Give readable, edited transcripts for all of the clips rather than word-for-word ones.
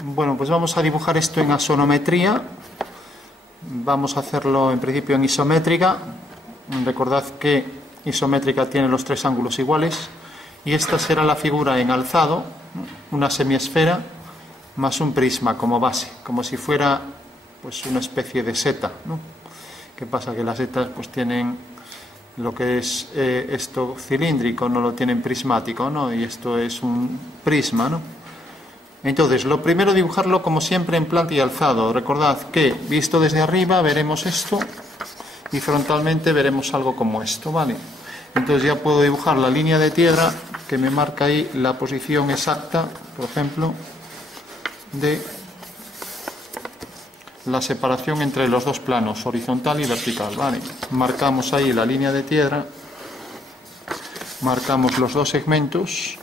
Bueno, pues vamos a dibujar esto en axonometría. Vamos a hacerlo en principio en isométrica. Recordad que isométrica tiene los tres ángulos iguales. Y esta será la figura en alzado, una semiesfera más un prisma como base, como si fuera pues una especie de seta, ¿no? ¿Qué pasa? Que las setas pues tienen lo que es esto cilíndrico, no lo tienen prismático, ¿no? Y esto es un prisma, ¿no? Entonces, lo primero, dibujarlo como siempre en planta y alzado. Recordad que, visto desde arriba, veremos esto y frontalmente veremos algo como esto, ¿vale? Entonces ya puedo dibujar la línea de tierra que me marca ahí la posición exacta, por ejemplo, de la separación entre los dos planos, horizontal y vertical, ¿vale? Marcamos ahí la línea de tierra, marcamos los dos segmentos.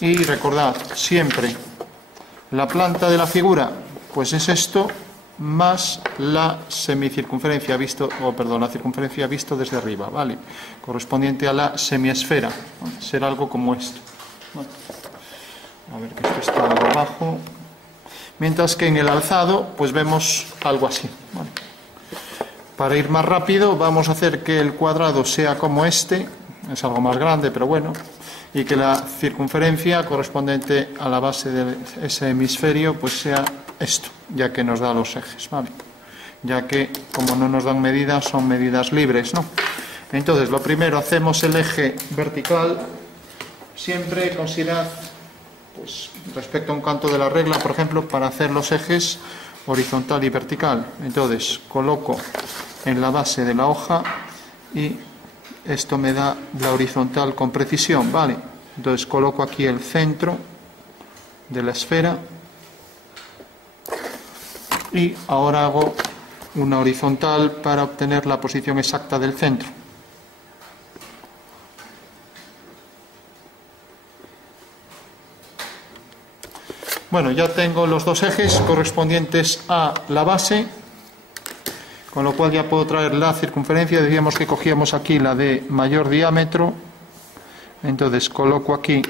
Y recordad, siempre la planta de la figura, pues es esto, más la semicircunferencia visto, la circunferencia visto desde arriba, ¿vale? Correspondiente a la semiesfera, ¿vale? Será algo como esto. ¿Vale? A ver que esto está algo abajo. Mientras que en el alzado, pues vemos algo así, ¿vale? Para ir más rápido, vamos a hacer que el cuadrado sea como este, es algo más grande, pero bueno, y que la circunferencia correspondiente a la base de ese hemisferio pues sea esto, ya que nos da los ejes, ¿vale? Ya que como no nos dan medidas, son medidas libres, ¿no? Entonces, lo primero, hacemos el eje vertical. Siempre considerad, pues, respecto a un canto de la regla, por ejemplo, para hacer los ejes horizontal y vertical. Entonces, coloco en la base de la hoja y esto me da la horizontal con precisión, ¿vale? Entonces coloco aquí el centro de la esfera y ahora hago una horizontal para obtener la posición exacta del centro. Bueno, ya tengo los dos ejes correspondientes a la base, con lo cual ya puedo traer la circunferencia. Decíamos que cogíamos aquí la de mayor diámetro, entonces coloco aquí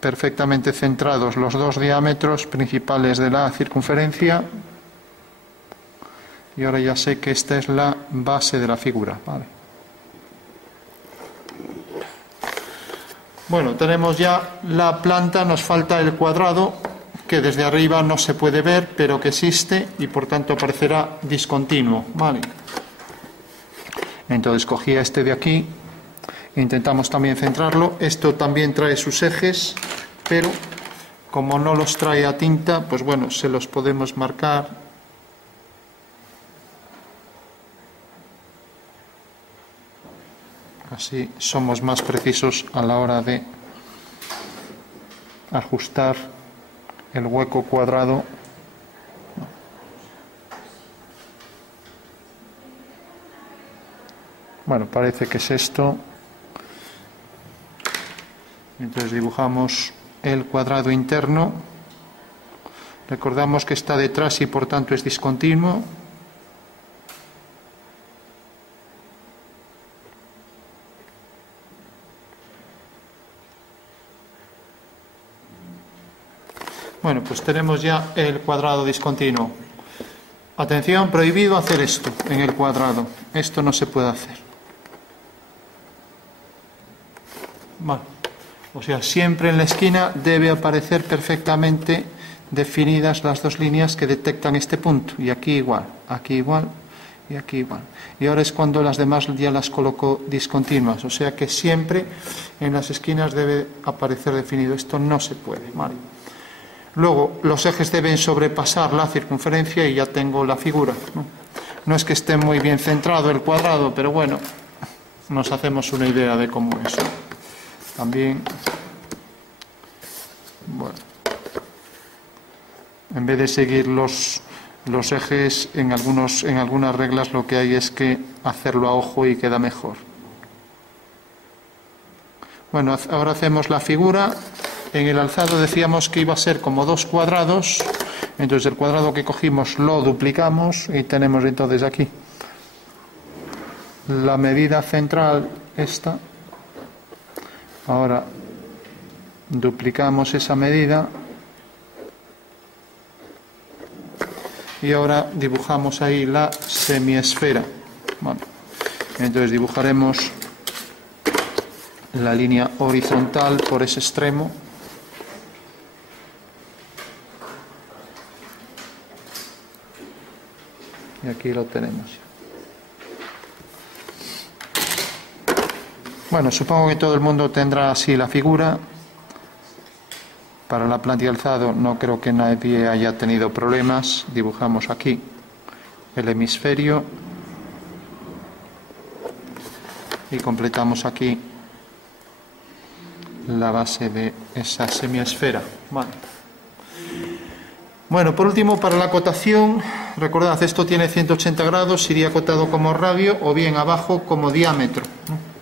perfectamente centrados los dos diámetros principales de la circunferencia y ahora ya sé que esta es la base de la figura, ¿vale? Bueno, tenemos ya la planta, nos falta el cuadrado, que desde arriba no se puede ver, pero que existe y por tanto aparecerá discontinuo, ¿vale? Entonces cogía este de aquí, intentamos también centrarlo. Esto también trae sus ejes, pero como no los trae a tinta, pues bueno, se los podemos marcar. Así somos más precisos a la hora de ajustar el hueco cuadrado. Bueno, parece que es esto. Entonces dibujamos el cuadrado interno. Recordamos que está detrás y por tanto es discontinuo. Bueno, pues tenemos ya el cuadrado discontinuo. Atención, prohibido hacer esto en el cuadrado. Esto no se puede hacer. Vale. O sea, siempre en la esquina debe aparecer perfectamente definidas las dos líneas que detectan este punto. Y aquí igual y aquí igual. Y ahora es cuando las demás ya las coloco discontinuas. O sea que siempre en las esquinas debe aparecer definido. Esto no se puede, ¿vale? Luego, los ejes deben sobrepasar la circunferencia y ya tengo la figura, ¿no? No es que esté muy bien centrado el cuadrado, pero bueno, nos hacemos una idea de cómo es. También, bueno, en vez de seguir los ejes, en algunas reglas lo que hay es que hacerlo a ojo y queda mejor. Bueno, ahora hacemos la figura. En el alzado decíamos que iba a ser como dos cuadrados, entonces el cuadrado que cogimos lo duplicamos y tenemos entonces aquí la medida central esta. Ahora Duplicamos esa medida y ahora dibujamos ahí la semiesfera. Bueno, entonces dibujaremos la línea horizontal por ese extremo. Y aquí lo tenemos. Bueno, supongo que todo el mundo tendrá así la figura. Para la planta y alzado no creo que nadie haya tenido problemas. Dibujamos aquí el hemisferio y completamos aquí la base de esa semiesfera. Vale. Bueno, por último, para la acotación, recordad, esto tiene 180 grados, iría acotado como radio o bien abajo como diámetro, ¿no?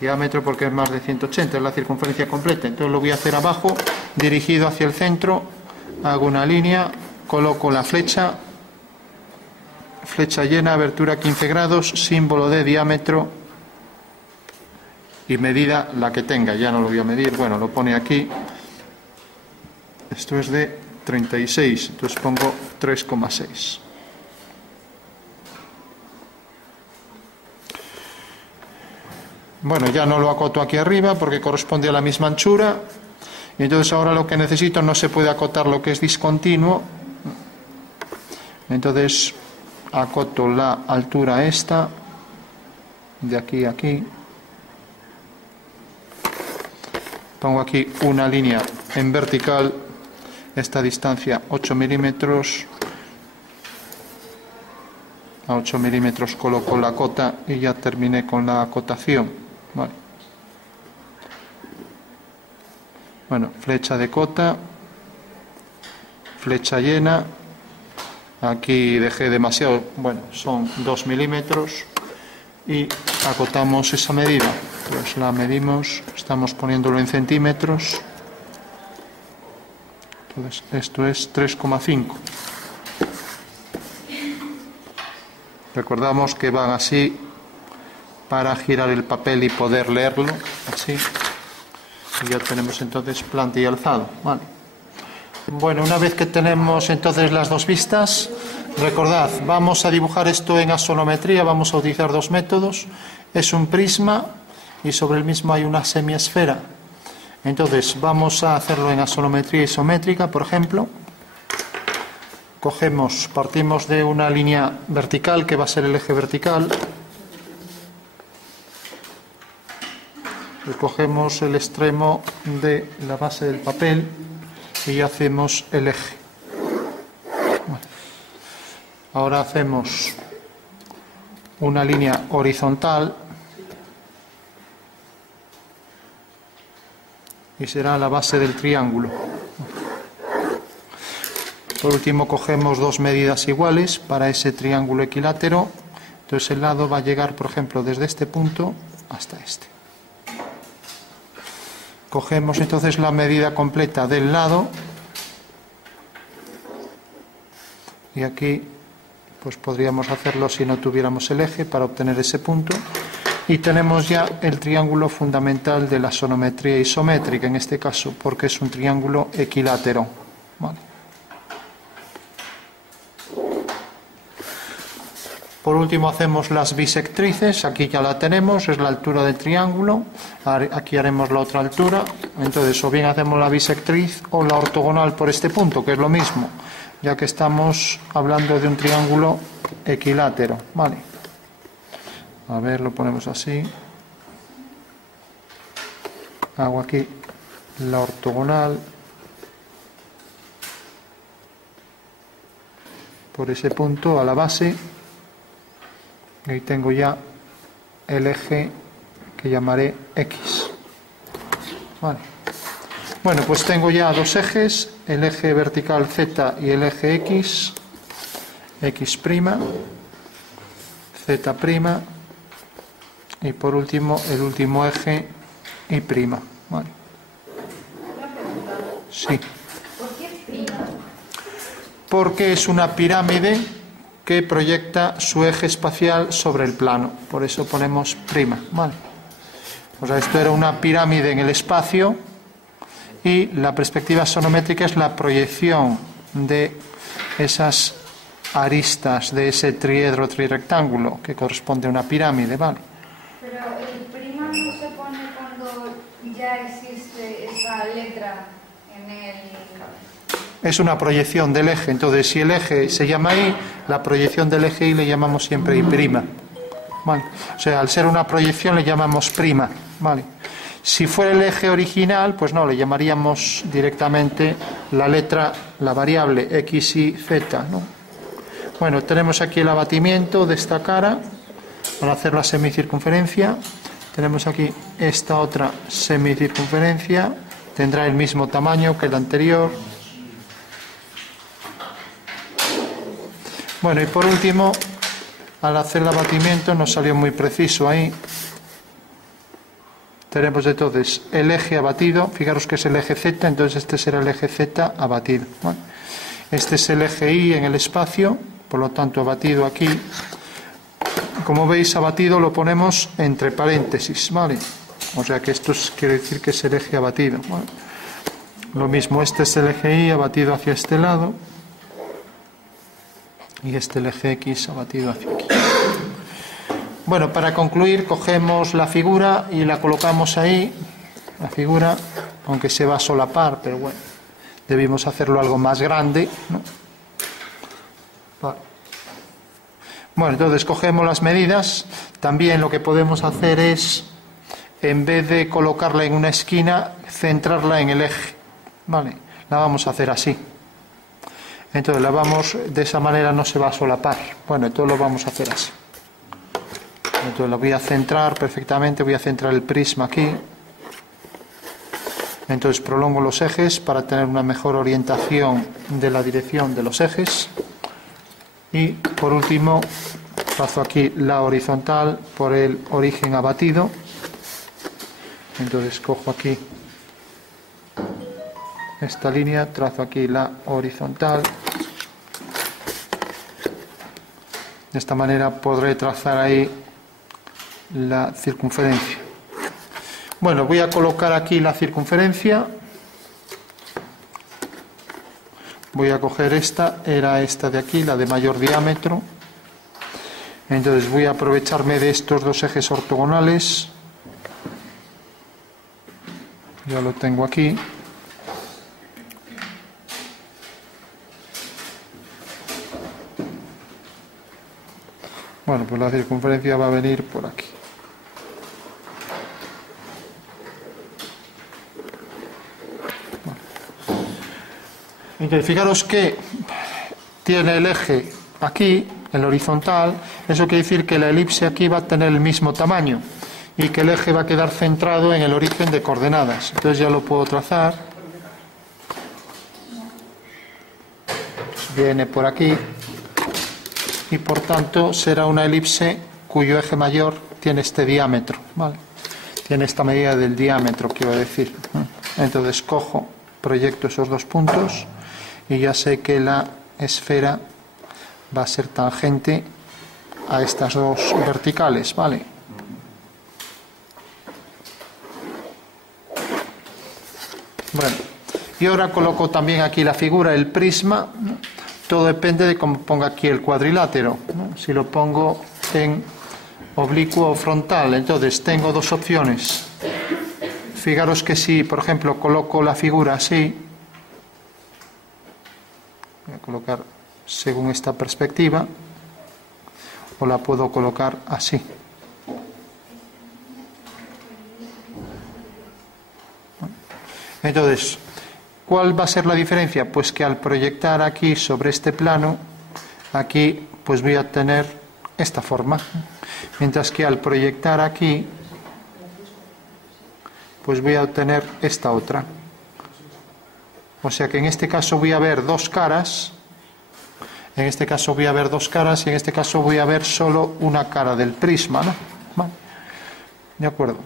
Diámetro porque es más de 180, es la circunferencia completa. Entonces lo voy a hacer abajo, dirigido hacia el centro, hago una línea, coloco la flecha llena, abertura 15 grados, símbolo de diámetro y medida la que tenga, ya no lo voy a medir, bueno, lo pone aquí, esto es de 36, entonces pongo 3,6. Bueno, ya no lo acoto aquí arriba porque corresponde a la misma anchura. Y entonces ahora lo que necesito, no se puede acotar lo que es discontinuo. Entonces acoto la altura esta, de aquí a aquí. Pongo aquí una línea en vertical, esta distancia 8 milímetros. A 8 milímetros coloco la cota y ya terminé con la acotación. Vale. Bueno, flecha de cota, flecha llena, aquí dejé demasiado, bueno, son 2 milímetros y acotamos esa medida, pues la medimos, estamos poniéndolo en centímetros, entonces esto es 3,5. Recordamos que van así para girar el papel y poder leerlo, así. Y ya tenemos entonces planta y alzado. Vale. Bueno, una vez que tenemos entonces las dos vistas, recordad, vamos a dibujar esto en axonometría, vamos a utilizar dos métodos. Es un prisma y sobre el mismo hay una semiesfera. Entonces vamos a hacerlo en axonometría isométrica, por ejemplo. Partimos de una línea vertical que va a ser el eje vertical. Cogemos el extremo de la base del papel y hacemos el eje. Bueno. Ahora hacemos una línea horizontal y será la base del triángulo. Por último cogemos dos medidas iguales para ese triángulo equilátero. Entonces el lado va a llegar, por ejemplo, desde este punto hasta este. Cogemos entonces la medida completa del lado y aquí pues podríamos hacerlo si no tuviéramos el eje para obtener ese punto y tenemos ya el triángulo fundamental de la axonometría isométrica en este caso porque es un triángulo equilátero. Vale. Por último hacemos las bisectrices, aquí ya la tenemos, es la altura del triángulo, aquí haremos la otra altura, entonces o bien hacemos la bisectriz o la ortogonal por este punto, que es lo mismo, ya que estamos hablando de un triángulo equilátero, ¿vale? A ver, lo ponemos así, hago aquí la ortogonal, por ese punto a la base. Ahí tengo ya el eje que llamaré X. Vale. Bueno, pues tengo ya dos ejes, el eje vertical Z y el eje X, X', Z', y por último el último eje Y'. Vale. Sí. ¿Por qué prima? Porque es una pirámide que proyecta su eje espacial sobre el plano, por eso ponemos prima, ¿vale? O sea, esto era una pirámide en el espacio y la perspectiva sonométrica es la proyección de esas aristas de ese triedro trirrectángulo que corresponde a una pirámide, ¿vale? Pero el prima no se pone cuando ya existe esa letra en el... Es una proyección del eje, entonces si el eje se llama I, la proyección del eje I le llamamos siempre I', ¿vale? O sea, al ser una proyección le llamamos prima, ¿vale? Si fuera el eje original, pues no, le llamaríamos directamente la letra, la variable X, Y, Z, ¿no? Bueno, tenemos aquí el abatimiento de esta cara para hacer la semicircunferencia. Tenemos aquí esta otra semicircunferencia, tendrá el mismo tamaño que el anterior. Bueno, y por último, al hacer el abatimiento nos salió muy preciso ahí. Tenemos entonces el eje abatido, fijaros que es el eje Z, entonces este será el eje Z abatido, ¿vale? Este es el eje Y en el espacio, por lo tanto abatido aquí. Como veis, abatido lo ponemos entre paréntesis, ¿vale? O sea que esto quiere decir que es el eje abatido, ¿vale? Lo mismo, este es el eje Y abatido hacia este lado y este el eje X abatido hacia aquí. Bueno, para concluir, cogemos la figura y la colocamos ahí, la figura, aunque se va a solapar, pero bueno, debimos hacerlo algo más grande, ¿no? Vale. Bueno, entonces cogemos las medidas. También lo que podemos hacer es, en vez de colocarla en una esquina, centrarla en el eje, ¿vale? La vamos a hacer así. Entonces la vamos, de esa manera no se va a solapar. Bueno, entonces lo vamos a hacer así. Entonces lo voy a centrar perfectamente, voy a centrar el prisma aquí. Entonces prolongo los ejes para tener una mejor orientación de la dirección de los ejes. Y por último, trazo aquí la horizontal por el origen abatido. Entonces cojo aquí esta línea, trazo aquí la horizontal. De esta manera podré trazar ahí la circunferencia. Bueno, voy a colocar aquí la circunferencia. Voy a coger esta, era esta de aquí, la de mayor diámetro. Entonces voy a aprovecharme de estos dos ejes ortogonales. Ya lo tengo aquí. Bueno, pues la circunferencia va a venir por aquí. Entonces, fijaros que tiene el eje aquí, el horizontal. Eso quiere decir que la elipse aquí va a tener el mismo tamaño y que el eje va a quedar centrado en el origen de coordenadas. Entonces ya lo puedo trazar. Viene por aquí y por tanto será una elipse cuyo eje mayor tiene este diámetro, ¿vale? Tiene esta medida del diámetro, quiero decir. Entonces cojo, proyecto esos dos puntos y ya sé que la esfera va a ser tangente a estas dos verticales, ¿vale? Bueno, y ahora coloco también aquí la figura, el prisma, ¿no? Todo depende de cómo ponga aquí el cuadrilátero, ¿no? Si lo pongo en oblicuo o frontal, entonces tengo dos opciones. Fijaros que si, por ejemplo, coloco la figura así, voy a colocar según esta perspectiva, o la puedo colocar así. Entonces, ¿cuál va a ser la diferencia? Pues que al proyectar aquí sobre este plano, aquí pues voy a tener esta forma, mientras que al proyectar aquí, pues voy a obtener esta otra. O sea que en este caso voy a ver dos caras, en este caso voy a ver dos caras y en este caso voy a ver solo una cara del prisma, ¿no? ¿Vale? ¿De acuerdo?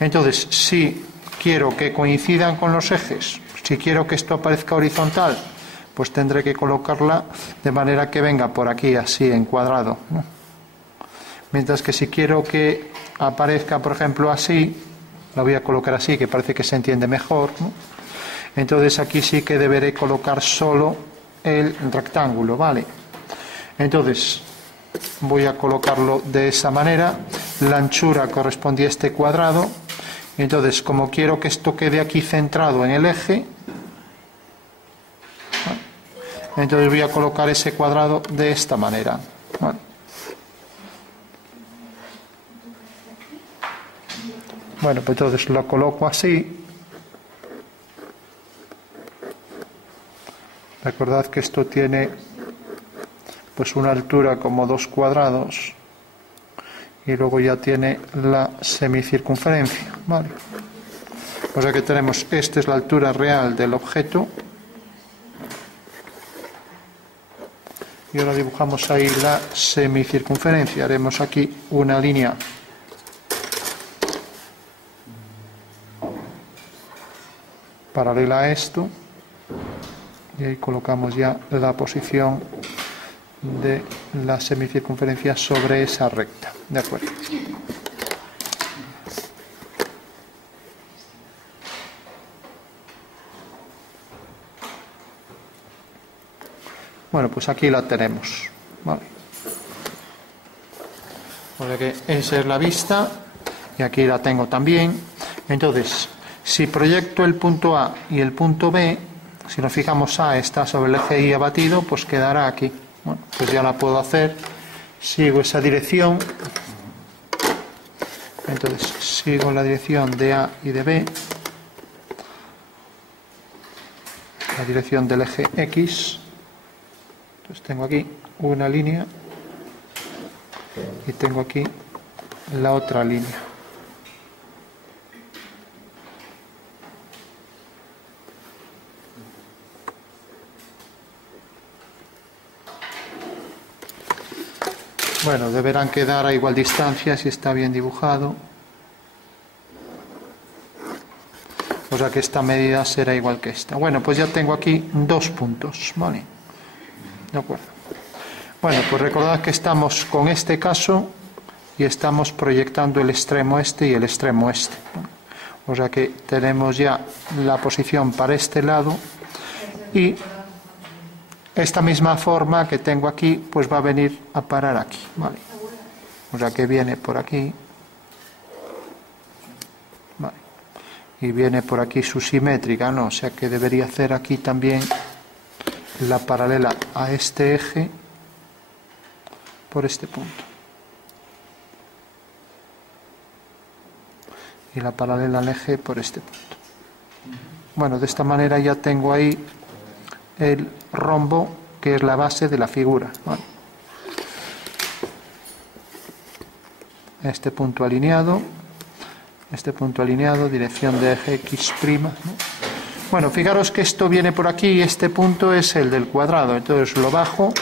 Entonces, si quiero que coincidan con los ejes, si quiero que esto aparezca horizontal, pues tendré que colocarla de manera que venga por aquí así encuadrado, ¿no? Mientras que si quiero que aparezca, por ejemplo, así, la voy a colocar así, que parece que se entiende mejor, ¿no? Entonces aquí sí que deberé colocar solo el rectángulo, ¿vale? Entonces voy a colocarlo de esa manera. La anchura correspondía a este cuadrado. Entonces, como quiero que esto quede aquí centrado en el eje, entonces voy a colocar ese cuadrado de esta manera, ¿vale? Bueno, pues entonces lo coloco así. Recordad que esto tiene pues una altura como 2 cuadrados y luego ya tiene la semicircunferencia, ¿vale? O sea que tenemos, esta es la altura real del objeto y ahora dibujamos ahí la semicircunferencia. Haremos aquí una línea paralela a esto y ahí colocamos ya la posición de la semicircunferencia sobre esa recta. De acuerdo. Bueno, pues aquí la tenemos, ¿vale? O sea que esa es la vista y aquí la tengo también. Entonces, si proyecto el punto A y el punto B, si nos fijamos, A está sobre el eje Y abatido, pues quedará aquí. Bueno, pues ya la puedo hacer. Sigo esa dirección. Entonces, sigo la dirección de A y de B. La dirección del eje X. Entonces tengo aquí una línea y tengo aquí la otra línea. Bueno, deberán quedar a igual distancia si está bien dibujado. O sea que esta medida será igual que esta. Bueno, pues ya tengo aquí 2 puntos, ¿vale? De acuerdo. Bueno, pues recordad que estamos con este caso y estamos proyectando el extremo este y el extremo este. O sea que tenemos ya la posición para este lado y esta misma forma que tengo aquí pues va a venir a parar aquí, ¿vale? O sea que viene por aquí, ¿vale? Y viene por aquí su simétrica, ¿no? O sea que debería hacer aquí también la paralela a este eje por este punto. Y la paralela al eje por este punto. Bueno, de esta manera ya tengo ahí el rombo que es la base de la figura, ¿vale? Este punto alineado, dirección de eje X', ¿no? Bueno, fijaros que esto viene por aquí y este punto es el del cuadrado, entonces lo bajo,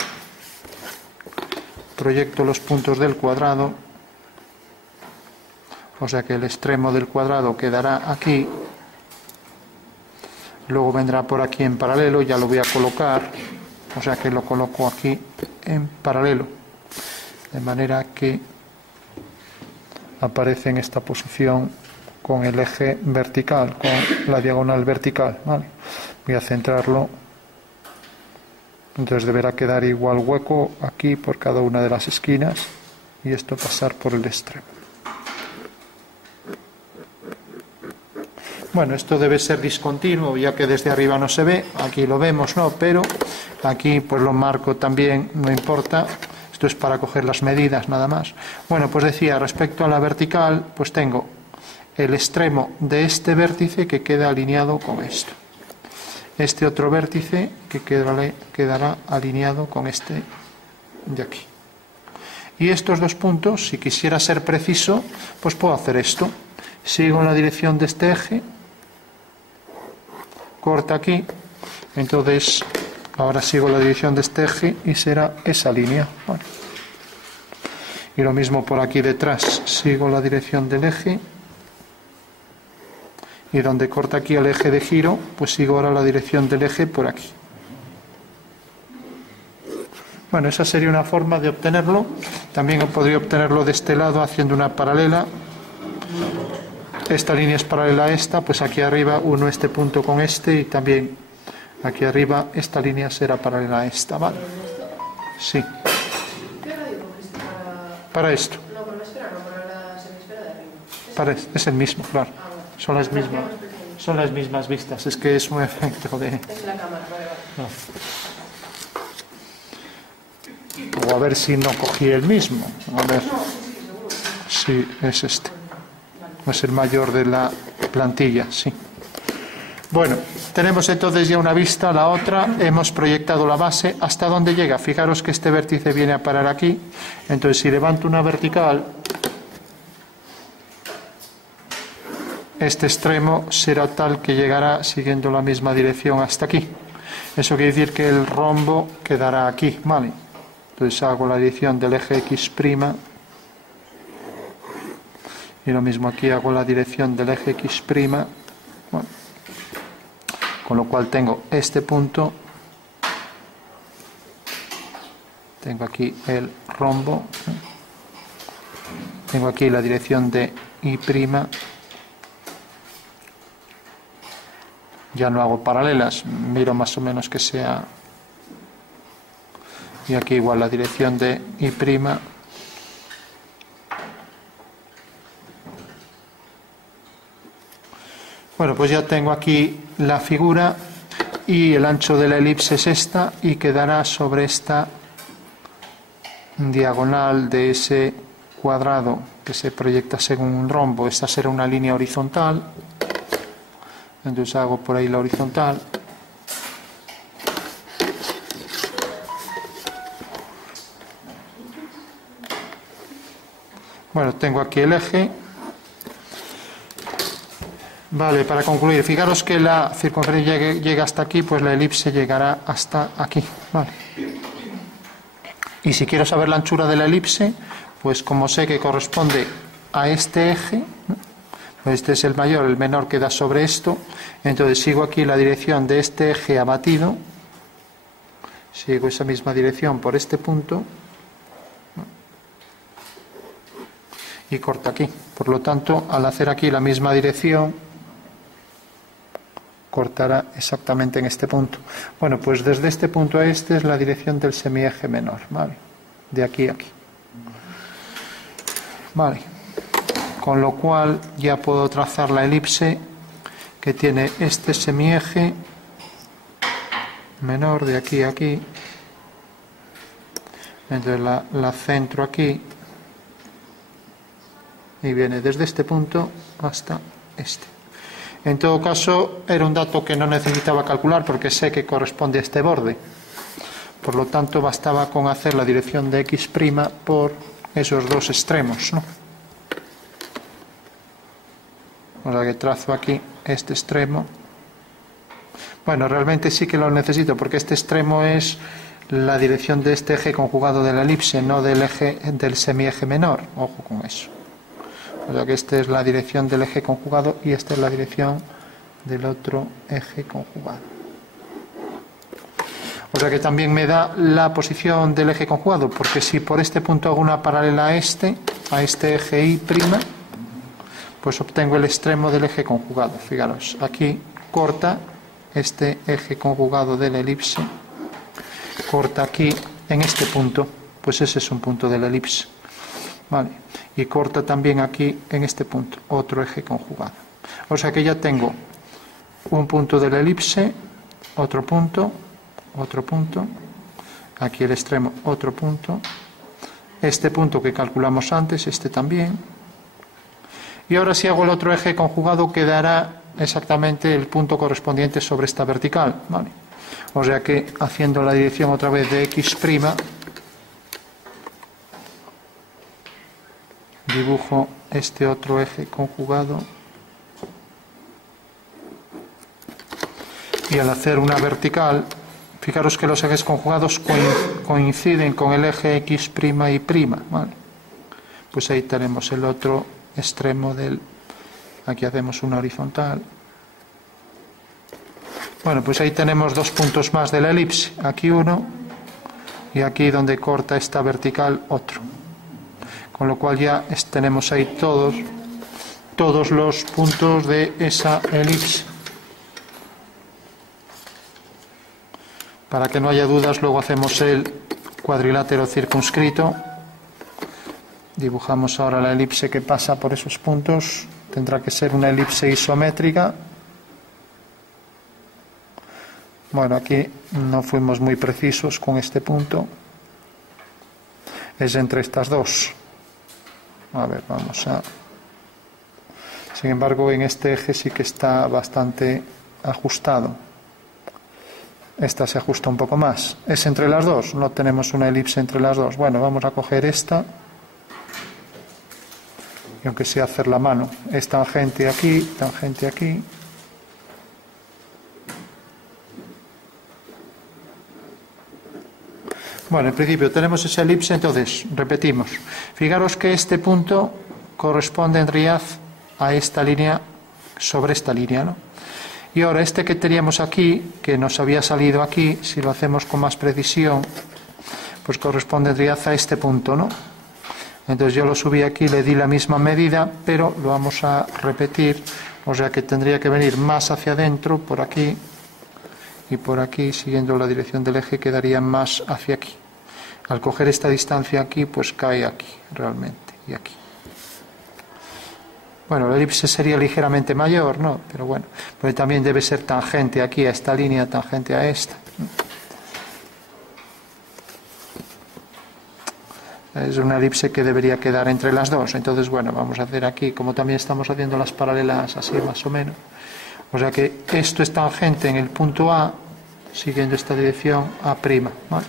proyecto los puntos del cuadrado, o sea que el extremo del cuadrado quedará aquí, luego vendrá por aquí en paralelo, ya lo voy a colocar, o sea que lo coloco aquí en paralelo, de manera que aparece en esta posición con el eje vertical, con la diagonal vertical, ¿vale? Voy a centrarlo, entonces deberá quedar igual hueco aquí por cada una de las esquinas y esto pasar por el extremo. Bueno, esto debe ser discontinuo, ya que desde arriba no se ve, aquí lo vemos, ¿no? Pero aquí pues lo marco también, no importa, esto es para coger las medidas nada más. Bueno, pues decía, respecto a la vertical, pues tengo el extremo de este vértice que queda alineado con esto. Este otro vértice que quedará alineado con este de aquí. Y estos 2 puntos, si quisiera ser preciso, pues puedo hacer esto. Sigo en la dirección de este eje, corta aquí, entonces ahora sigo la dirección de este eje y será esa línea. Bueno. Y lo mismo por aquí detrás, sigo la dirección del eje y donde corta aquí el eje de giro, pues sigo ahora la dirección del eje por aquí. Bueno, esa sería una forma de obtenerlo. También podría obtenerlo de este lado haciendo una paralela esta línea es paralela a esta, pues aquí arriba uno este punto con este y también aquí arriba esta línea será paralela a esta, ¿vale? Sí. ¿Qué radio cogiste Para esto. No, para la esfera, no, para la semisfera de arriba. Es el mismo, claro. Ah, bueno. Son las mismas vistas, es que es un efecto de... Es la cámara, vale, vale. No. O a ver si no cogí el mismo. A ver. No, sí, seguro. Sí, es este. Es el mayor de la plantilla, sí. Bueno, tenemos entonces ya una vista, la otra, hemos proyectado la base. ¿Hasta dónde llega? Fijaros que este vértice viene a parar aquí. Entonces, si levanto una vertical, este extremo será tal que llegará siguiendo la misma dirección hasta aquí. Eso quiere decir que el rombo quedará aquí, ¿vale? Entonces hago la dirección del eje X'. Y lo mismo aquí hago la dirección del eje X'. Bueno, con lo cual tengo este punto. Tengo aquí el rombo. Tengo aquí la dirección de Y'. Ya no hago paralelas, miro más o menos que sea. Y aquí igual la dirección de Y'. Bueno, pues ya tengo aquí la figura y el ancho de la elipse es esta y quedará sobre esta diagonal de ese cuadrado que se proyecta según un rombo. Esta será una línea horizontal. Entonces hago por ahí la horizontal. Bueno, tengo aquí el eje. Vale, para concluir, fijaros que la circunferencia llega hasta aquí, pues la elipse llegará hasta aquí. Vale. Y si quiero saber la anchura de la elipse, pues como sé que corresponde a este eje, pues este es el mayor, el menor queda sobre esto, entonces sigo aquí la dirección de este eje abatido, sigo esa misma dirección por este punto y corto aquí. Por lo tanto, al hacer aquí la misma dirección, cortará exactamente en este punto. Bueno, pues desde este punto a este es la dirección del semieje menor, ¿vale? De aquí a aquí. Vale. Con lo cual ya puedo trazar la elipse que tiene este semieje menor de aquí a aquí. Entonces la centro aquí y viene desde este punto hasta este. En todo caso, era un dato que no necesitaba calcular porque sé que corresponde a este borde. Por lo tanto, bastaba con hacer la dirección de X' por esos dos extremos, ¿no? O sea que trazo aquí este extremo. Bueno, realmente sí que lo necesito porque este extremo es la dirección de este eje conjugado de la elipse, no del eje del semieje menor. Ojo con eso. O sea que esta es la dirección del eje conjugado y esta es la dirección del otro eje conjugado. O sea que también me da la posición del eje conjugado, porque si por este punto hago una paralela a este eje Y', pues obtengo el extremo del eje conjugado. Fijaros, aquí corta este eje conjugado de la elipse, corta aquí en este punto, pues ese es un punto de la elipse. Vale. Y corta también aquí en este punto, otro eje conjugado. O sea que ya tengo un punto de la elipse, otro punto, aquí el extremo, otro punto, este punto que calculamos antes, este también. Y ahora si hago el otro eje conjugado quedará exactamente el punto correspondiente sobre esta vertical. Vale. O sea que haciendo la dirección otra vez de X', dibujo este otro eje conjugado y al hacer una vertical, fijaros que los ejes conjugados coinciden con el eje X' y Y', ¿vale? Pues ahí tenemos el otro extremo del... Aquí hacemos una horizontal. Bueno, pues ahí tenemos dos puntos más de la elipse, aquí uno y aquí donde corta esta vertical otro. Con lo cual ya tenemos ahí todos todos los puntos de esa elipse. Para que no haya dudas, luego hacemos el cuadrilátero circunscrito. Dibujamos ahora la elipse que pasa por esos puntos. Tendrá que ser una elipse isométrica. Bueno, aquí no fuimos muy precisos con este punto. Es entre estas dos. A ver, vamos a... Sin embargo, en este eje sí que está bastante ajustado. Esta se ajusta un poco más. Es entre las dos, no tenemos una elipse entre las dos. Bueno, vamos a coger esta. Y aunque sea hacer la mano, es tangente aquí, tangente aquí. Bueno, en principio tenemos esa elipse, entonces repetimos. Fijaros que este punto corresponde en realidad a esta línea, sobre esta línea, ¿no? Y ahora este que teníamos aquí, que nos había salido aquí, si lo hacemos con más precisión, pues corresponde en realidad a este punto, ¿no? Entonces yo lo subí aquí, le di la misma medida, pero lo vamos a repetir, o sea que tendría que venir más hacia adentro, por aquí, y por aquí, siguiendo la dirección del eje, quedaría más hacia aquí. Al coger esta distancia aquí, pues cae aquí, realmente, y aquí. Bueno, la elipse sería ligeramente mayor, ¿no? Pero bueno, porque también debe ser tangente aquí a esta línea, tangente a esta. Es una elipse que debería quedar entre las dos. Entonces, bueno, vamos a hacer aquí, como también estamos haciendo las paralelas así más o menos. O sea que esto es tangente en el punto A, siguiendo esta dirección A', ¿vale?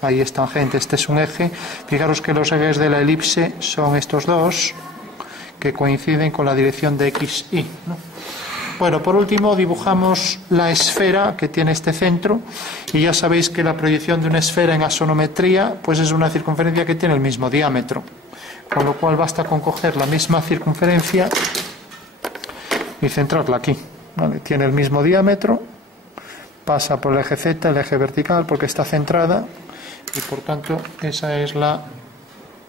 Ahí es tangente, este es un eje. Fijaros que los ejes de la elipse son estos dos, que coinciden con la dirección de X, Y, ¿no? Bueno, por último dibujamos la esfera que tiene este centro, y ya sabéis que la proyección de una esfera en axonometría pues es una circunferencia que tiene el mismo diámetro, con lo cual basta con coger la misma circunferencia y centrarla aquí, ¿vale? Tiene el mismo diámetro, pasa por el eje Z, el eje vertical, porque está centrada, y por tanto esa es la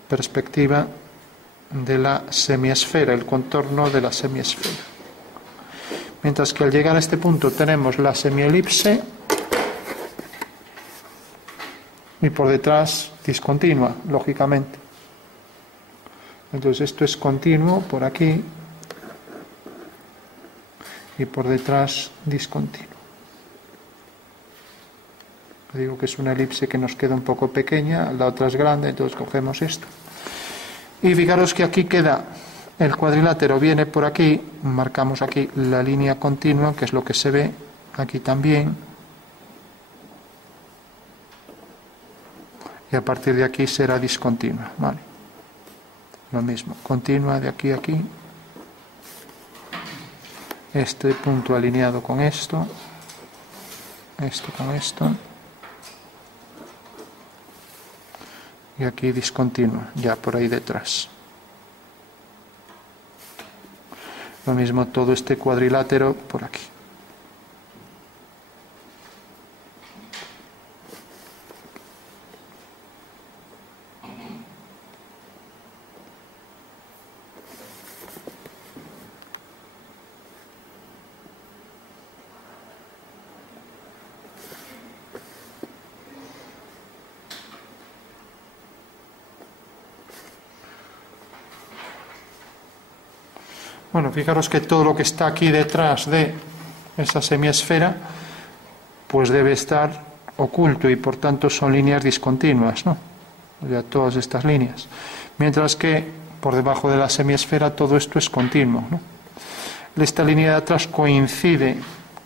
perspectiva de la semiesfera, el contorno de la semiesfera. Mientras que al llegar a este punto tenemos la semielipse y por detrás discontinua, lógicamente. Entonces esto es continuo por aquí y por detrás discontinuo. Digo que es una elipse que nos queda un poco pequeña, la otra es grande, entonces cogemos esto. Y fijaros que aquí queda el cuadrilátero, viene por aquí, marcamos aquí la línea continua, que es lo que se ve aquí también. Y a partir de aquí será discontinua, ¿vale? Lo mismo, continua de aquí a aquí. Este punto alineado con esto, esto con esto. Y aquí discontinua, ya por ahí detrás. Lo mismo todo este cuadrilátero por aquí. Bueno, fijaros que todo lo que está aquí detrás de esa semiesfera pues debe estar oculto y por tanto son líneas discontinuas, ¿no? O sea, todas estas líneas. Mientras que por debajo de la semiesfera todo esto es continuo, ¿no? Esta línea de atrás coincide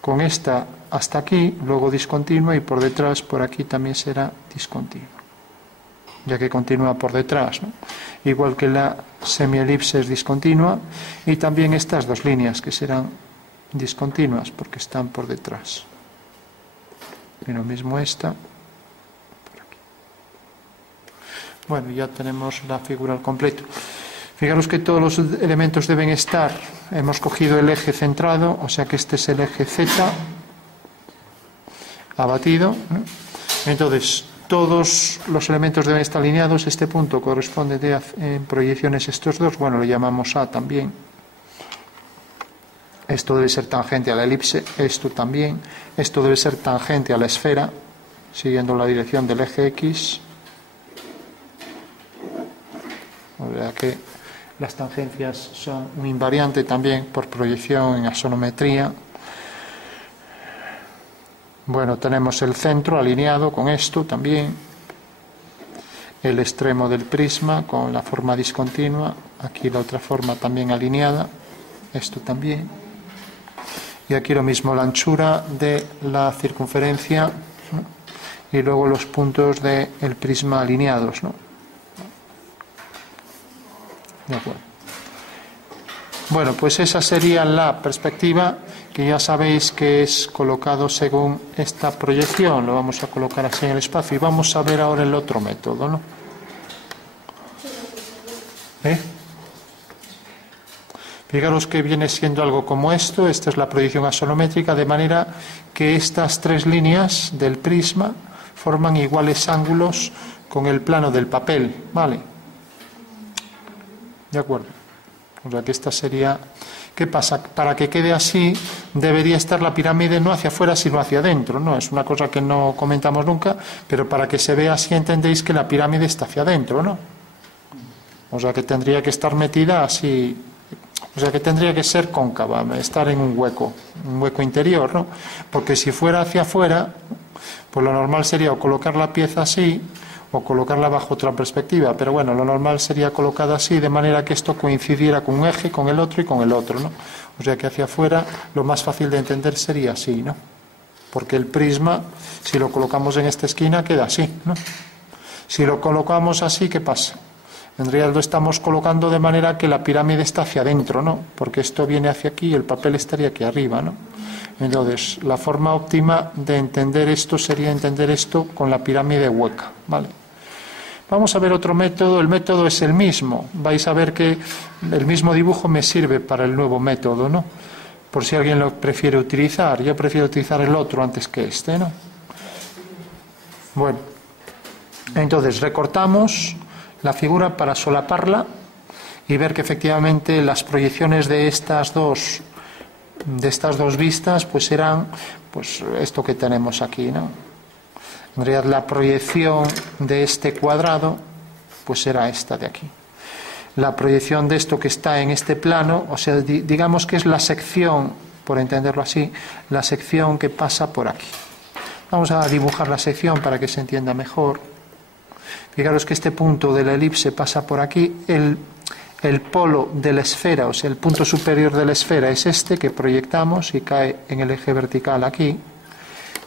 con esta hasta aquí, luego discontinua, y por detrás, por aquí también será discontinua, ya que continúa por detrás, ¿no? Igual que la semielipse es discontinua, y también estas dos líneas que serán discontinuas porque están por detrás. Y lo mismo esta por aquí. Bueno, ya tenemos la figura al completo. Fijaros que todos los elementos deben estar, hemos cogido el eje centrado, o sea que este es el eje Z abatido, ¿no? Entonces todos los elementos deben estar alineados. Este punto corresponde en proyecciones estos dos, bueno, lo llamamos A también, Esto debe ser tangente a la elipse, esto también. Esto debe ser tangente a la esfera, siguiendo la dirección del eje X. O sea que las tangencias son un invariante también por proyección en axonometría. Bueno, tenemos el centro alineado con esto también. El extremo del prisma con la forma discontinua. Aquí la otra forma también alineada. Esto también. Y aquí lo mismo, la anchura de la circunferencia, ¿no? Y luego los puntos del prisma alineados, ¿no? De acuerdo. Bueno, pues esa sería la perspectiva, que ya sabéis que es colocado según esta proyección. Lo vamos a colocar así en el espacio y vamos a ver ahora el otro método, ¿no? Fijaros que viene siendo algo como esto. Esta es la proyección axonométrica, de manera que estas tres líneas del prisma forman iguales ángulos con el plano del papel, ¿vale? De acuerdo. O sea que esta sería... ¿Qué pasa? Para que quede así debería estar la pirámide no hacia afuera sino hacia adentro, ¿no? Es una cosa que no comentamos nunca, pero para que se vea así entendéis que la pirámide está hacia adentro, ¿no? O sea que tendría que estar metida así... O sea que tendría que ser cóncava, estar en un hueco interior, ¿no? Porque si fuera hacia afuera, pues lo normal sería o colocar la pieza así o colocarla bajo otra perspectiva, pero bueno, lo normal sería colocada así, de manera que esto coincidiera con un eje, con el otro y con el otro, ¿no? O sea que hacia afuera lo más fácil de entender sería así, ¿no? Porque el prisma, si lo colocamos en esta esquina, queda así, ¿no? Si lo colocamos así, ¿qué pasa? En realidad lo estamos colocando de manera que la pirámide está hacia adentro, ¿no? Porque esto viene hacia aquí y el papel estaría aquí arriba, ¿no? Entonces, la forma óptima de entender esto sería entender esto con la pirámide hueca, ¿vale? Vamos a ver otro método. El método es el mismo. Vais a ver que el mismo dibujo me sirve para el nuevo método, ¿no? Por si alguien lo prefiere utilizar. Yo prefiero utilizar el otro antes que este, ¿no? Bueno, entonces recortamos la figura para solaparla y ver que efectivamente las proyecciones de estas dos vistas pues serán pues esto que tenemos aquí, ¿no? En realidad la proyección de este cuadrado pues será esta de aquí. La proyección de esto que está en este plano, o sea, digamos que es la sección, por entenderlo así, la sección que pasa por aquí. Vamos a dibujar la sección para que se entienda mejor. Fijaros que este punto de la elipse pasa por aquí. El polo de la esfera, o sea, el punto superior de la esfera es este que proyectamos y cae en el eje vertical aquí.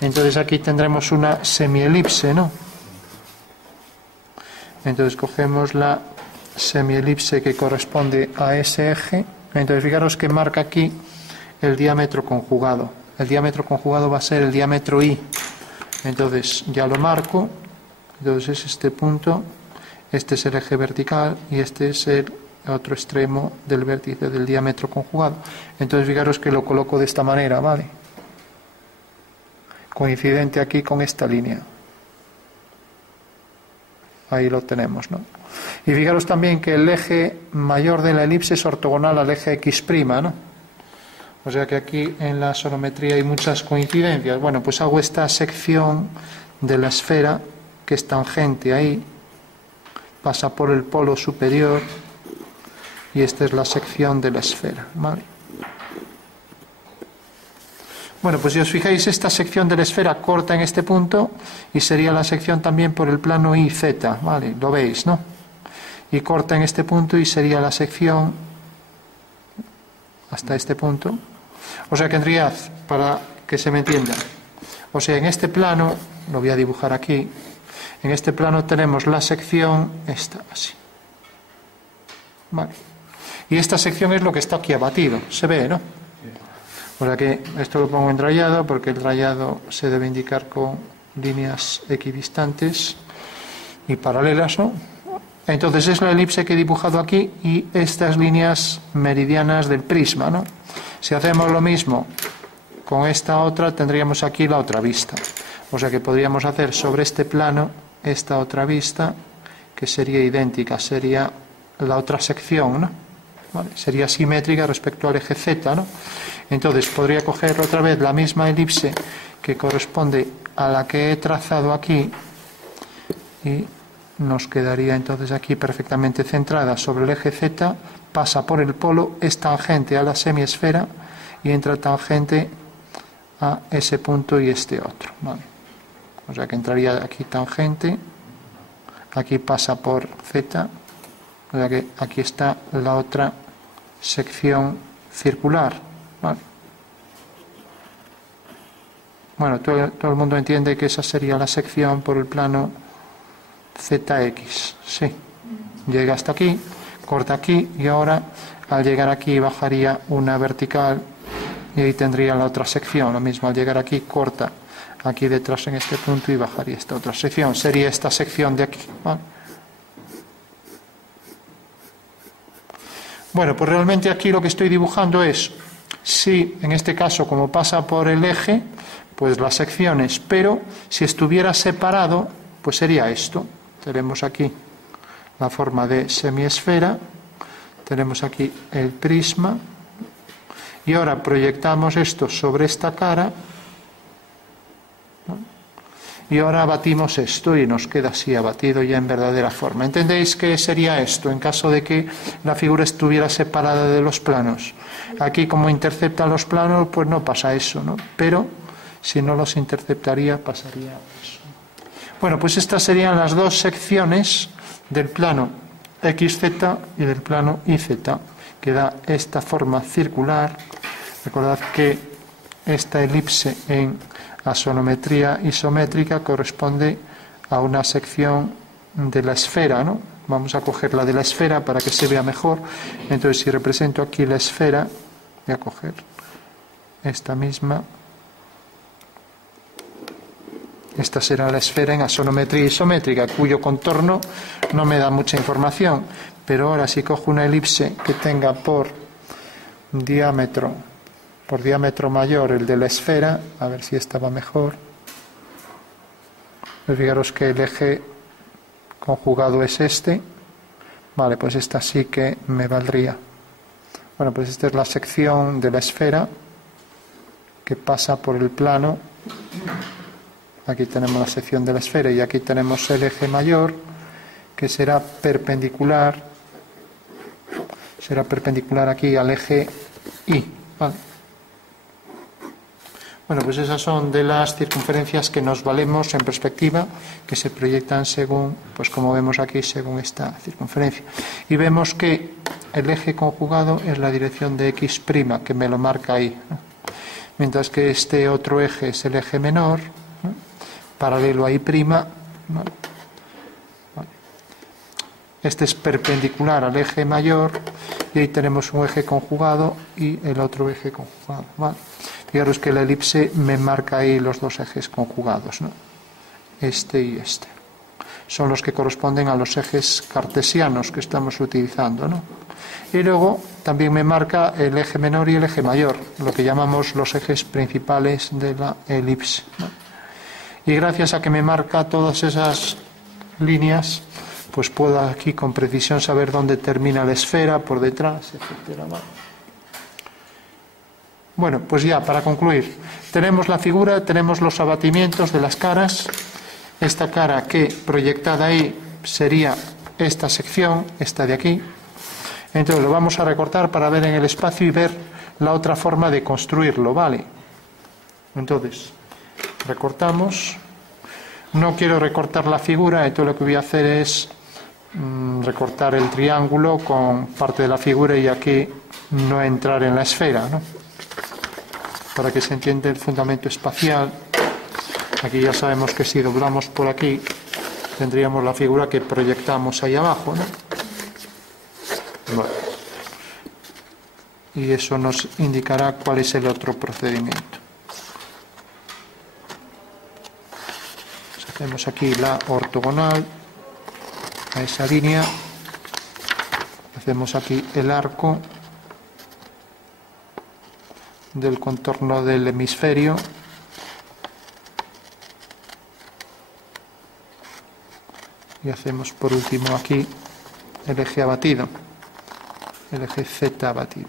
Entonces aquí tendremos una semielipse, ¿no? Entonces cogemos la semielipse que corresponde a ese eje. Entonces fijaros que marca aquí el diámetro conjugado. El diámetro conjugado va a ser el diámetro I. Entonces ya lo marco. Entonces es este punto, este es el eje vertical y este es el otro extremo del vértice del diámetro conjugado. Entonces fijaros que lo coloco de esta manera, ¿vale? Coincidente aquí con esta línea. Ahí lo tenemos, ¿no? Y fijaros también que el eje mayor de la elipse es ortogonal al eje X', ¿no? O sea que aquí en la axonometría hay muchas coincidencias. Bueno, pues hago esta sección de la esfera que es tangente ahí, pasa por el polo superior y esta es la sección de la esfera, ¿vale? Bueno, pues si os fijáis, esta sección de la esfera corta en este punto y sería la sección también por el plano IZ, ¿vale? Lo veis, ¿no? Y corta en este punto y sería la sección hasta este punto. O sea que en realidad, para que se me entienda, o sea, en este plano, lo voy a dibujar aquí, en este plano tenemos la sección esta, así. Vale. Y esta sección es lo que está aquí abatido, se ve, ¿no? O sea que esto lo pongo en rayado porque el rayado se debe indicar con líneas equidistantes y paralelas, ¿no? Entonces es la elipse que he dibujado aquí y estas líneas meridianas del prisma, ¿no? Si hacemos lo mismo con esta otra, tendríamos aquí la otra vista. O sea que podríamos hacer sobre este plano esta otra vista que sería idéntica, sería la otra sección, ¿no? ¿vale? Sería simétrica respecto al eje Z, ¿no? Entonces podría coger otra vez la misma elipse que corresponde a la que he trazado aquí y nos quedaría entonces aquí perfectamente centrada sobre el eje Z, pasa por el polo, es tangente a la semiesfera y entra tangente a ese punto y este otro, ¿vale? O sea que entraría aquí tangente, aquí pasa por Z, o sea que aquí está la otra sección circular, ¿vale? Bueno, todo el mundo entiende que esa sería la sección por el plano ZX, sí. Llega hasta aquí, corta aquí y ahora al llegar aquí bajaría una vertical y ahí tendría la otra sección. Lo mismo, al llegar aquí corta aquí detrás en este punto y bajaría esta otra sección. Sería esta sección de aquí, ¿vale? Bueno, pues realmente aquí lo que estoy dibujando es, si en este caso como pasa por el eje, pues las secciones, pero si estuviera separado, pues sería esto. Tenemos aquí la forma de semiesfera, tenemos aquí el prisma, y ahora proyectamos esto sobre esta cara, ¿no? Y ahora abatimos esto y nos queda así abatido ya en verdadera forma. ¿Entendéis qué sería esto en caso de que la figura estuviera separada de los planos? Aquí como intercepta los planos, pues no pasa eso, ¿no? Pero si no los interceptaría, pasaría eso. Bueno, pues estas serían las dos secciones del plano XZ y del plano YZ, que da esta forma circular. Recordad que esta elipse en asonometría isométrica corresponde a una sección de la esfera, ¿no? Vamos a coger la de la esfera para que se vea mejor. Entonces, si represento aquí la esfera, voy a coger esta misma. Esta será la esfera en asonometría isométrica, cuyo contorno no me da mucha información. Pero ahora si cojo una elipse que tenga por diámetro mayor el de la esfera, a ver si esta va mejor. Pues fijaros que el eje conjugado es este. Vale, pues esta sí que me valdría. Bueno, pues esta es la sección de la esfera que pasa por el plano. Aquí tenemos la sección de la esfera y aquí tenemos el eje mayor, que será perpendicular aquí al eje Y, ¿vale? Bueno, pues esas son de las circunferencias que nos valemos en perspectiva, que se proyectan según, pues como vemos aquí, según esta circunferencia. Y vemos que el eje conjugado es la dirección de X', que me lo marca ahí, ¿no? Mientras que este otro eje es el eje menor, ¿no? Paralelo a Y', ¿vale? Este es perpendicular al eje mayor y ahí tenemos un eje conjugado y el otro eje conjugado, ¿vale? Fijaros que la elipse me marca ahí los dos ejes conjugados, ¿no? Este y este. Son los que corresponden a los ejes cartesianos que estamos utilizando, ¿no? Y luego también me marca el eje menor y el eje mayor, lo que llamamos los ejes principales de la elipse, ¿no? Y gracias a que me marca todas esas líneas, pues puedo aquí con precisión saber dónde termina la esfera, por detrás, etcétera. Bueno, pues ya para concluir, tenemos la figura, tenemos los abatimientos de las caras. Esta cara que proyectada ahí sería esta sección, esta de aquí. Entonces lo vamos a recortar para ver en el espacio y ver la otra forma de construirlo, ¿vale? Entonces, recortamos. No quiero recortar la figura, entonces lo que voy a hacer es recortar el triángulo con parte de la figura y aquí no entrar en la esfera, ¿no? Para que se entienda el fundamento espacial. Aquí ya sabemos que si doblamos por aquí tendríamos la figura que proyectamos ahí abajo, ¿no? Bueno. Y eso nos indicará cuál es el otro procedimiento. Pues hacemos aquí la ortogonal a esa línea. Hacemos aquí el arco del contorno del hemisferio. Y hacemos por último aquí el eje abatido. el eje Z abatido.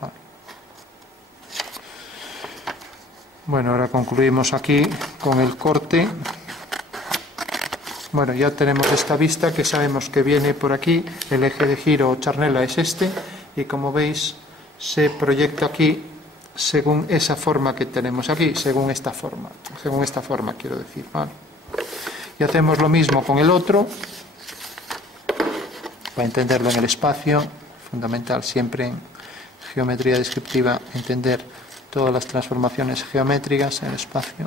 Vale. Bueno, ahora concluimos aquí con el corte. Bueno, ya tenemos esta vista que sabemos que viene por aquí, el eje de giro o charnela es este, y como veis se proyecta aquí según esa forma que tenemos aquí, según esta forma quiero decir, ¿vale? Y hacemos lo mismo con el otro, para entenderlo en el espacio, fundamental siempre en geometría descriptiva entender todas las transformaciones geométricas en el espacio.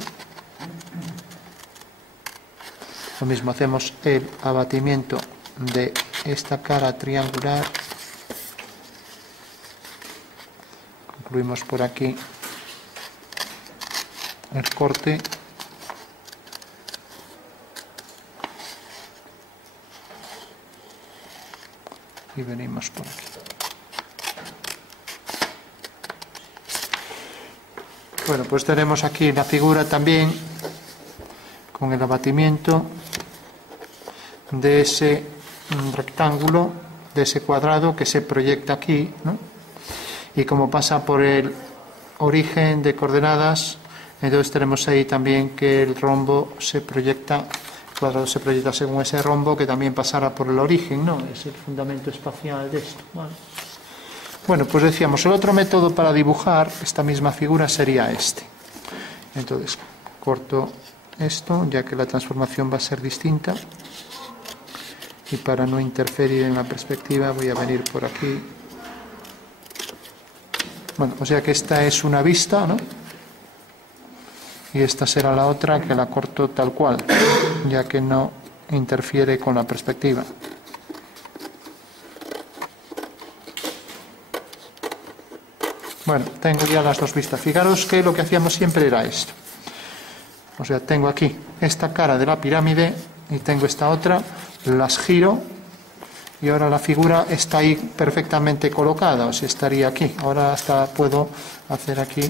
Lo mismo, hacemos el abatimiento de esta cara triangular. Concluimos por aquí el corte. Y venimos por aquí. Bueno, pues tenemos aquí la figura también con el abatimiento de ese rectángulo, de ese cuadrado que se proyecta aquí, ¿no? Y como pasa por el origen de coordenadas, entonces tenemos ahí también que el rombo se proyecta, el cuadrado se proyecta según ese rombo que también pasará por el origen, ¿no? Es el fundamento espacial de esto, ¿vale? Bueno, pues decíamos, el otro método para dibujar esta misma figura sería este. Entonces, corto esto, ya que la transformación va a ser distinta. Y para no interferir en la perspectiva voy a venir por aquí. Bueno, o sea que esta es una vista, ¿no? Y esta será la otra, que la corto tal cual, ya que no interfiere con la perspectiva. Bueno, tengo ya las dos vistas. Fijaros que lo que hacíamos siempre era esto. O sea, tengo aquí esta cara de la pirámide y tengo esta otra, las giro y ahora la figura está ahí perfectamente colocada, o sea, estaría aquí. Ahora hasta puedo hacer aquí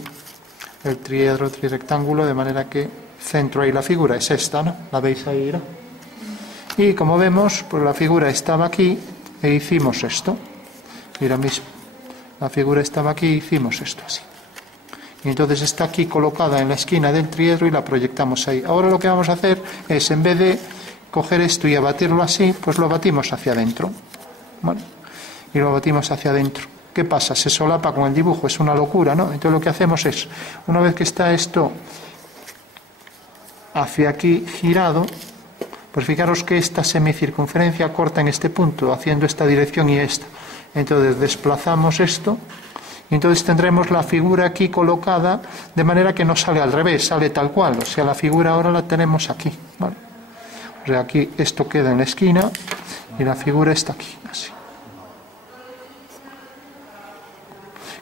el triedro, trirectángulo, de manera que centro ahí la figura, es esta, ¿no? ¿La veis ahí, no? Y como vemos, pues la figura estaba aquí e hicimos esto. Mira mismo, la figura estaba aquí e hicimos esto así. Y entonces está aquí colocada en la esquina del triedro y la proyectamos ahí. Ahora lo que vamos a hacer es, en vez de coger esto y abatirlo así, pues lo abatimos hacia adentro. ¿Vale? Y lo abatimos hacia adentro. ¿Qué pasa? Se solapa con el dibujo, es una locura, ¿no? Entonces lo que hacemos es, una vez que está esto hacia aquí girado, pues fijaros que esta semicircunferencia corta en este punto, haciendo esta dirección y esta. Entonces desplazamos esto y entonces tendremos la figura aquí colocada de manera que no sale al revés, sale tal cual. O sea, la figura ahora la tenemos aquí, ¿vale? O sea, aquí esto queda en la esquina y la figura está aquí, así.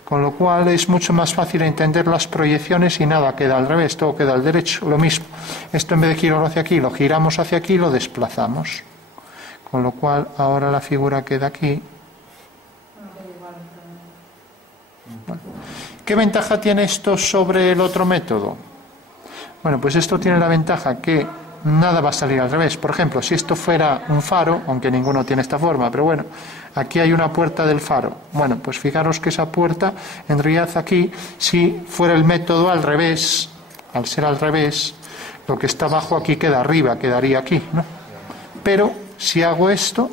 Con lo cual es mucho más fácil entender las proyecciones y nada queda al revés, todo queda al derecho, lo mismo. Esto en vez de girarlo hacia aquí, lo giramos hacia aquí y lo desplazamos. Con lo cual ahora la figura queda aquí. Bueno. ¿Qué ventaja tiene esto sobre el otro método? Bueno, pues esto tiene la ventaja que nada va a salir al revés. Por ejemplo, si esto fuera un faro, aunque ninguno tiene esta forma, pero bueno, aquí hay una puerta del faro. Bueno, pues fijaros que esa puerta, en realidad aquí, si fuera el método al revés, al ser al revés, lo que está abajo aquí queda arriba, quedaría aquí, ¿no? Pero si hago esto,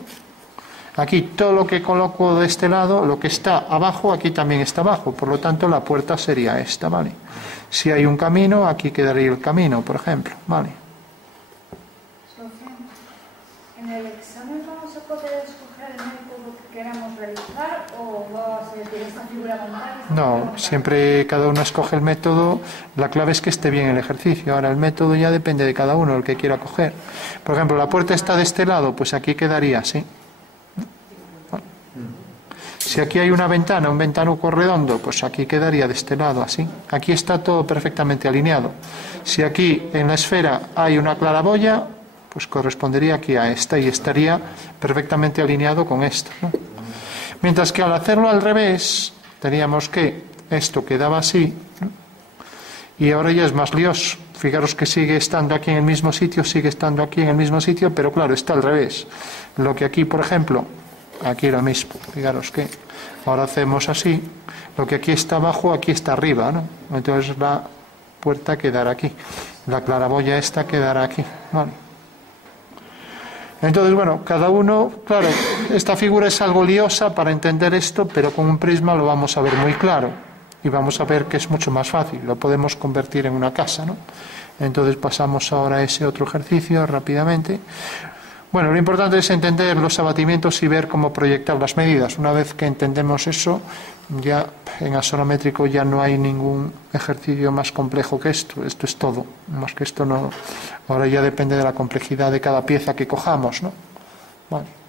aquí todo lo que coloco de este lado, lo que está abajo, aquí también está abajo. Por lo tanto, la puerta sería esta, ¿vale? Si hay un camino, aquí quedaría el camino, por ejemplo, ¿vale? ¿En el examen vamos a poder escoger el método que queramos realizar o va a ser esta figura mental? No, siempre cada uno escoge el método. La clave es que esté bien el ejercicio. Ahora el método ya depende de cada uno, el que quiera coger. Por ejemplo, la puerta está de este lado, pues aquí quedaría así. Si aquí hay una ventana, un ventanuco redondo, pues aquí quedaría de este lado, así. Aquí está todo perfectamente alineado. Si aquí en la esfera hay una claraboya, pues correspondería aquí a esta y estaría perfectamente alineado con esta, ¿no? Mientras que al hacerlo al revés, teníamos que esto quedaba así, ¿no? Y ahora ya es más lioso. Fijaros que sigue estando aquí en el mismo sitio, sigue estando aquí en el mismo sitio, pero claro, está al revés. Lo que aquí, por ejemplo, aquí lo mismo. Fijaros que ahora hacemos así, lo que aquí está abajo, aquí está arriba, ¿no? Entonces la puerta quedará aquí, la claraboya esta quedará aquí, ¿vale? Entonces, bueno, cada uno, claro, esta figura es algo liosa para entender esto, pero con un prisma lo vamos a ver muy claro y vamos a ver que es mucho más fácil, lo podemos convertir en una casa, ¿no? Entonces pasamos ahora a ese otro ejercicio rápidamente. Bueno, lo importante es entender los abatimientos y ver cómo proyectar las medidas. Una vez que entendemos eso, ya en axonométrico ya no hay ningún ejercicio más complejo que esto. Esto es todo. Más que esto no. Ahora ya depende de la complejidad de cada pieza que cojamos, ¿no? Vale.